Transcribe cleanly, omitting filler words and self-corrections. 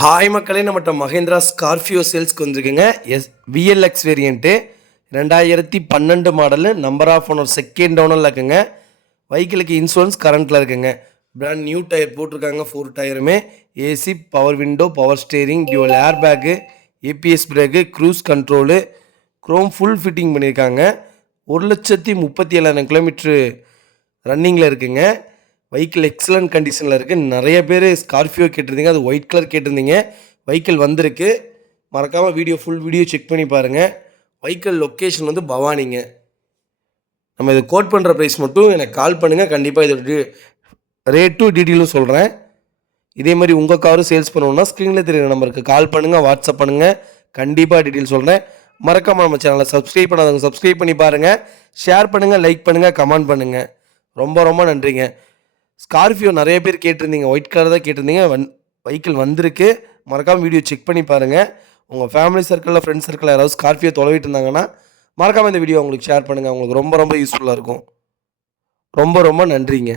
Hi மக்களே, நம்மகிட்ட Mahindra Scorpio சேல்ஸ்க்கு வந்திருக்குங்க. VLX variant 2012 model. Number of owner second ஓனரில் இருக்குங்க. வெஹிக்கிளுக்கு இன்சூரன்ஸ் கரண்ட்டில் இருக்குங்க. பிராண்ட் நியூ டயர் போட்டிருக்காங்க. 4 டயருமே AC, power window, power steering, dual air bag, ABS brake, cruise control, chrome full fitting பண்ணியிருக்காங்க. 1,37,000 கிலோமீட்ரு ரன்னிங்கில் இருக்குங்க. வெஹிக்கிள் எக்ஸலண்ட் கண்டிஷனில் இருக்குது. நிறைய பேர் ஸ்கார்பியோ கேட்டிருந்தீங்க, அது ஒயிட் கலர் கேட்டிருந்தீங்க. வெஹிக்கிள் வந்திருக்கு. மறக்காமல் ஃபுல் வீடியோ செக் பண்ணி பாருங்கள். வெஹிக்கிள் லொக்கேஷன் வந்து பவானிங்க. நம்ம இது கோட் பண்ணுற ப்ரைஸ் மட்டும் எனக்கு கால் பண்ணுங்கள். கண்டிப்பாக இதோட ரேட்டும் டீட்டெயிலும் சொல்கிறேன். இதே மாதிரி உங்கள் காரும் சேல்ஸ் பண்ணணுன்னா ஸ்க்ரீனில் தெரியுற நம்பருக்கு கால் பண்ணுங்கள், வாட்ஸ்அப் பண்ணுங்கள். கண்டிப்பாக டீட்டெயில் சொல்கிறேன். மறக்காமல் நம்ம சேனலை சப்ஸ்கிரைப் பண்ணாதவங்க சப்ஸ்கிரைப் பண்ணி பாருங்கள். ஷேர் பண்ணுங்கள், லைக் பண்ணுங்கள், கமெண்ட் பண்ணுங்கள். ரொம்ப ரொம்ப நன்றிங்க. ஸ்கார்பியோ நிறைய பேர் கேட்டிருந்தீங்க, ஒயிட் கலர் தான் கேட்டிருந்தீங்க. வெஹிக்கிள் வந்திருக்கு. மறக்காமல் வீடியோ செக் பண்ணி பாருங்கள். உங்கள் ஃபேமிலி சர்க்கிளில், ஃப்ரெண்ட்ஸ் சர்க்கிளில் யாராவது ஸ்கார்பியோ தொலைவிட்டு இருந்தாங்கன்னா மறக்காமல் இந்த வீடியோ உங்களுக்கு ஷேர் பண்ணுங்கள். உங்களுக்கு ரொம்ப ரொம்ப யூஸ்ஃபுல்லாக இருக்கும். ரொம்ப ரொம்ப நன்றிங்க.